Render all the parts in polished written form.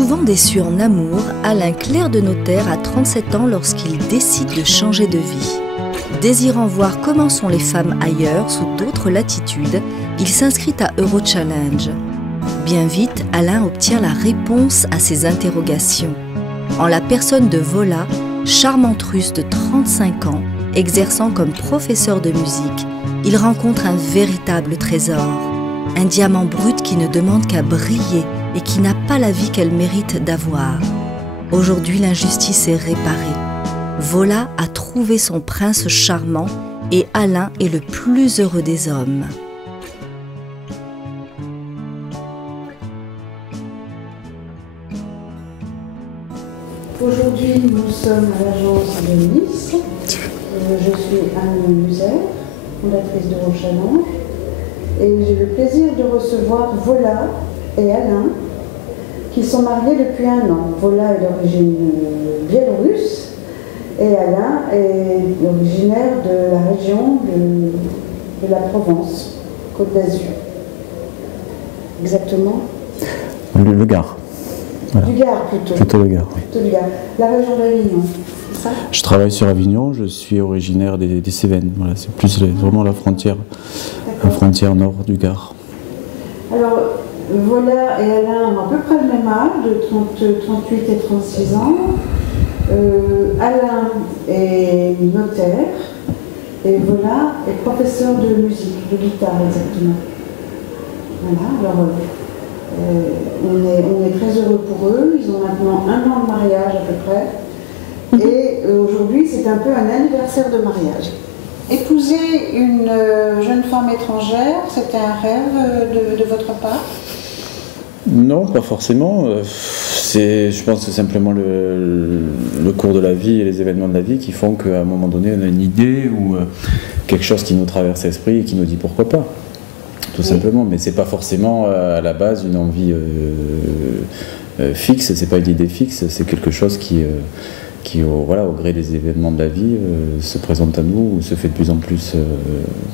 Souvent déçu en amour, Alain clerc de notaire a 37 ans lorsqu'il décide de changer de vie. Désirant voir comment sont les femmes ailleurs, sous d'autres latitudes, il s'inscrit à Eurochallenge. Bien vite, Alain obtient la réponse à ses interrogations. En la personne de Vola, charmante russe de 35 ans, exerçant comme professeur de musique, il rencontre un véritable trésor. Un diamant brut qui ne demande qu'à briller et qui n'a pas la vie qu'elle mérite d'avoir. Aujourd'hui, l'injustice est réparée. Vola a trouvé son prince charmant et Alain est le plus heureux des hommes. Aujourd'hui, nous sommes à l'agence de Nice. Je suis Anne Muser, fondatrice d'Eurochallenge. Et j'ai le plaisir de recevoir Vola et Alain, qui sont mariés depuis 1 an. Vola est d'origine biélorusse et Alain est originaire de la région de la Provence, Côte d'Azur. Exactement. Le Gard. Voilà. Du Gard plutôt. Plutôt le Gard, oui. Plutôt du Gard. La région d'Avignon, c'est ça? Je travaille sur Avignon, je suis originaire des Cévennes. Voilà, c'est plus vraiment la frontière nord du Gard. Alors, Vola et Alain ont à peu près le même âge, de 38 et 36 ans. Alain est notaire et Vola est professeur de musique, de guitare exactement. Voilà, alors on est très heureux pour eux. Ils ont maintenant 1 an de mariage à peu près. Et aujourd'hui, c'est un peu un anniversaire de mariage. Épouser une jeune femme étrangère, c'était un rêve de votre part? Non, pas forcément. Je pense que c'est simplement le cours de la vie et les événements de la vie qui font qu'à un moment donné, on a une idée ou quelque chose qui nous traverse l'esprit et qui nous dit pourquoi pas. Tout simplement, mais c'est pas forcément à la base une envie fixe, c'est pas une idée fixe, c'est quelque chose qui voilà, au gré des événements de la vie, se présente à nous ou se fait de plus en plus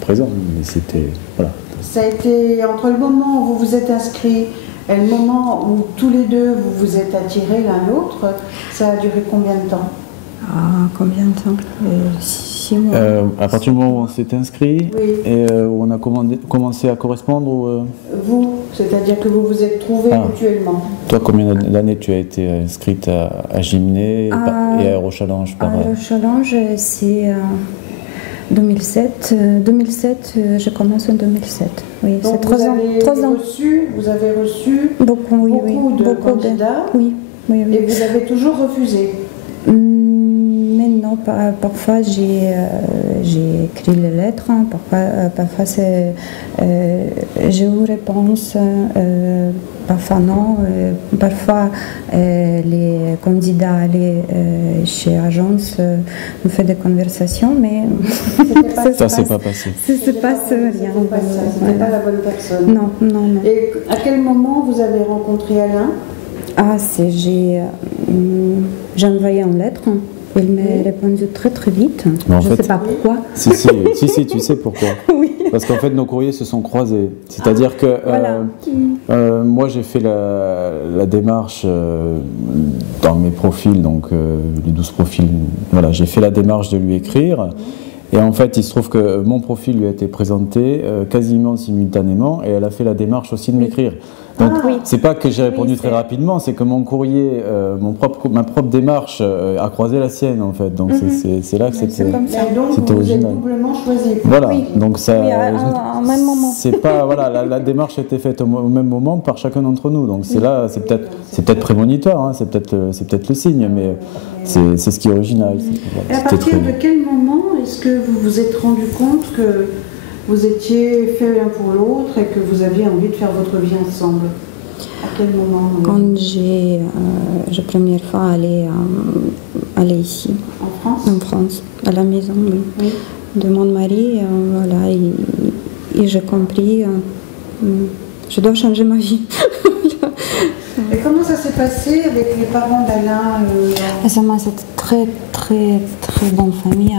présent. Mais c'était, voilà. Ça a été entre le moment où vous vous êtes inscrits et le moment où tous les deux vous vous êtes attirés l'un l'autre, ça a duré combien de temps? Combien de temps? 6 mois. À partir du moment où on s'est inscrit, oui. Et où on a commencé à correspondre ou, Vous, c'est-à-dire que vous vous êtes trouvés mutuellement. Toi, combien d'années tu as été inscrite à Gimné et à Eurochallenge Eurochallenge, c'est 2007. 2007, je commence en 2007. Oui, c'est 3 ans. Vous avez reçu beaucoup de candidats. Oui. Et vous avez toujours refusé? Mais non, parfois j'ai écrit les lettres, parfois j'ai eu réponse, parfois non, parfois les candidats allaient chez l'agence, nous fait des conversations, mais ça s'est pas passé. Ça se passe rien. C'était pas la bonne personne. Non. Et à quel moment vous avez rencontré Alain? J'ai envoyé une lettre. Il m'a répondu très vite. Je ne sais pas pourquoi. Si, tu sais pourquoi. Oui. Parce qu'en fait, nos courriers se sont croisés. C'est-à-dire que moi, j'ai fait la démarche dans mes profils, donc les 12 profils. Voilà, j'ai fait la démarche de lui écrire. Et en fait, il se trouve que mon profil lui a été présenté quasiment simultanément et elle a fait la démarche aussi de m'écrire. Donc, c'est pas que j'ai répondu très rapidement, c'est que mon courrier, ma propre démarche a croisé la sienne en fait. Donc, c'est là que c'était original. Donc, vous êtes doublement choisi. Voilà, donc ça. Au même moment. C'est pas, voilà, la démarche a été faite au même moment par chacun d'entre nous. Donc, c'est là, c'est peut-être prémonitoire, hein, c'est peut-être le signe, mais c'est ce qui est original. Et à partir de quel moment est-ce que vous vous êtes rendu compte que vous étiez fait l'un pour l'autre et que vous aviez envie de faire votre vie ensemble? À quel moment? Quand j'ai la première fois allé ici. En France? En France, à la maison, oui. De mon mari, voilà, et j'ai compris, je dois changer ma vie. Et comment ça s'est passé avec les parents d'Alain C'est très très très bonne famille.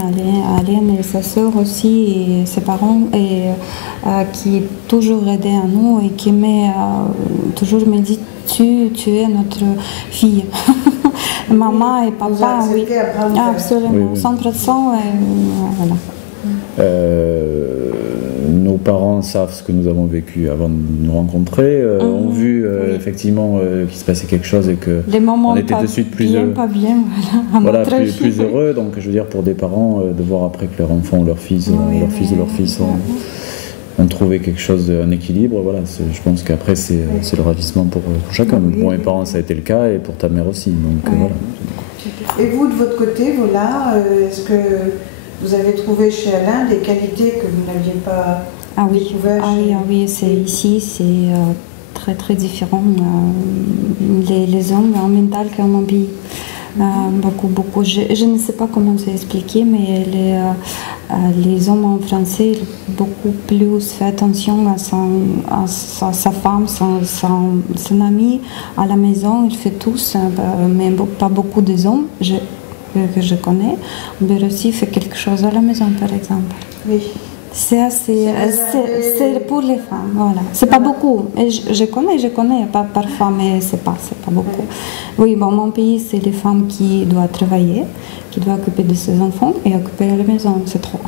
Alain et sa sœur aussi, et ses parents, et qui toujours aidé à nous et qui toujours me dit tu es notre fille. Maman et papa, oui. Absolument, 100%. Voilà. Nos parents savent ce que nous avons vécu avant de nous rencontrer, ont vu effectivement qu'il se passait quelque chose et que on était de suite plus heureux. Donc je veux dire, pour des parents, de voir après que leur enfant ou leur fils ont trouvé quelque chose, un équilibre, voilà, je pense qu'après c'est le ravissement pour chacun. Pour mes parents ça a été le cas et pour ta mère aussi. Donc, voilà. Et vous de votre côté, voilà, est-ce que vous avez trouvé chez Alain des qualités que vous n'aviez pas découvertes? Oui, ici c'est très très différent. Les hommes en mental qu'en mon pays. Beaucoup. Je ne sais pas comment s'expliquer, mais les hommes en français beaucoup plus font attention à sa femme, son ami à la maison. Ils font tous, mais pas beaucoup des hommes que je connais. Mais aussi fait quelque chose à la maison, par exemple. Oui. C'est pour les femmes, voilà. C'est pas beaucoup. Et je connais parfois, mais c'est pas beaucoup. Oui, bon, mon pays, c'est les femmes qui doivent travailler, qui doivent occuper de ses enfants et occuper la maison, c'est trop.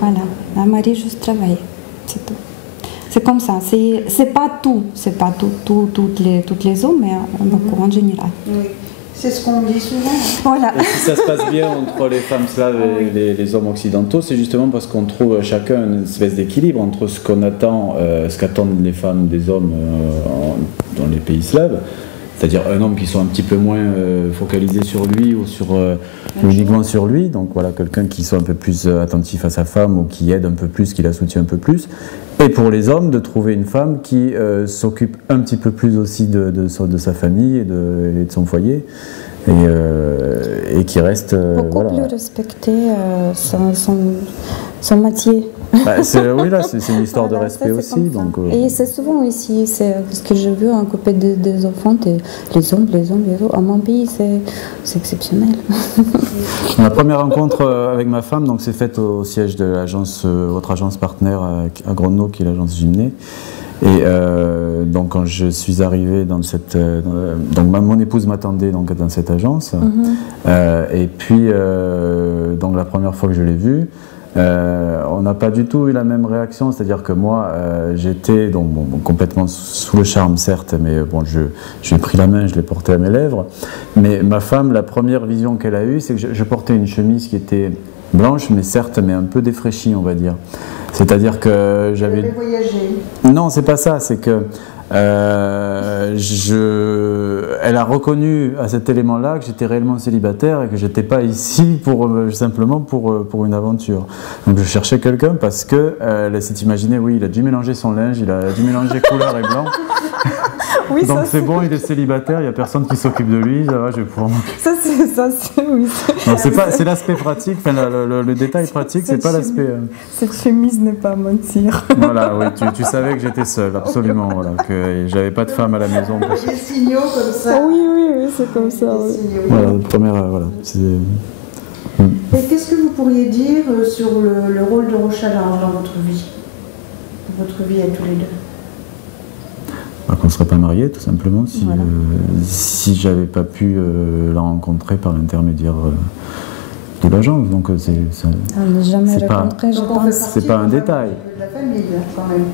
Voilà, la mari juste travailler, c'est tout. C'est comme ça. C'est pas toutes les hommes, mais beaucoup en général. Oui. C'est ce qu'on dit souvent. Voilà. Et si ça se passe bien entre les femmes slaves et les hommes occidentaux, c'est justement parce qu'on trouve chacun une espèce d'équilibre entre ce qu'on attend, ce qu'attendent les femmes des hommes dans les pays slaves, c'est-à-dire un homme qui soit un petit peu moins focalisé sur lui ou uniquement sur lui, donc voilà, quelqu'un qui soit un peu plus attentif à sa femme ou qui aide un peu plus, qui la soutient un peu plus. Et pour les hommes, de trouver une femme qui s'occupe un petit peu plus aussi de sa famille et de son foyer et qui reste beaucoup plus respecter son métier. Oui, là, c'est une histoire de respect aussi. Donc, et c'est souvent ici, c'est ce que j'ai vu en couple des enfants, les hommes. À mon pays, c'est exceptionnel. Ma première rencontre avec ma femme s'est faite au siège de votre agence partenaire à Grodno, qui est l'agence Gymnée. Et donc quand je suis arrivé dans mon épouse m'attendait dans cette agence. Et puis donc la première fois que je l'ai vue, on n'a pas du tout eu la même réaction, c'est-à-dire que moi j'étais complètement sous le charme certes, mais bon, je lui ai pris la main, je l'ai portée à mes lèvres, mais ma femme, la première vision qu'elle a eue, c'est que je portais une chemise qui était blanche, mais certes, mais un peu défraîchie, on va dire. C'est-à-dire que j'avais... Vous avez voyagé? Non, c'est pas ça, c'est que elle a reconnu à cet élément-là que j'étais réellement célibataire et que j'étais pas ici simplement pour une aventure. Donc je cherchais quelqu'un parce que elle s'est imaginée, oui, il a dû mélanger son linge, il a dû mélanger couleur et blanc. Oui, donc c'est bon, il est célibataire, il n'y a personne qui s'occupe de lui, ça va, je vais pouvoir m'occuper. Oui. C'est l'aspect pratique, enfin, le détail pratique, c'est pas l'aspect... Cette chemise n'est pas mentir. Voilà, oui, tu savais que j'étais seul, absolument, voilà, que j'avais pas de femme à la maison. Des signaux comme ça. Oui, c'est comme ça. Oui. Voilà, première, voilà. Et qu'est-ce que vous pourriez dire sur le rôle de Rochalange dans votre vie à tous les deux? Qu'on ne serait pas mariés, tout simplement, si j'avais pas pu la rencontrer par l'intermédiaire de l'agence. Donc c'est pas un détail. De la famille, quand même.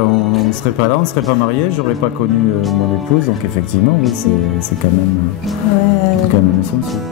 On ne serait pas là, on ne serait pas mariés, j'aurais pas connu mon épouse, donc effectivement, oui, c'est quand même essentiel.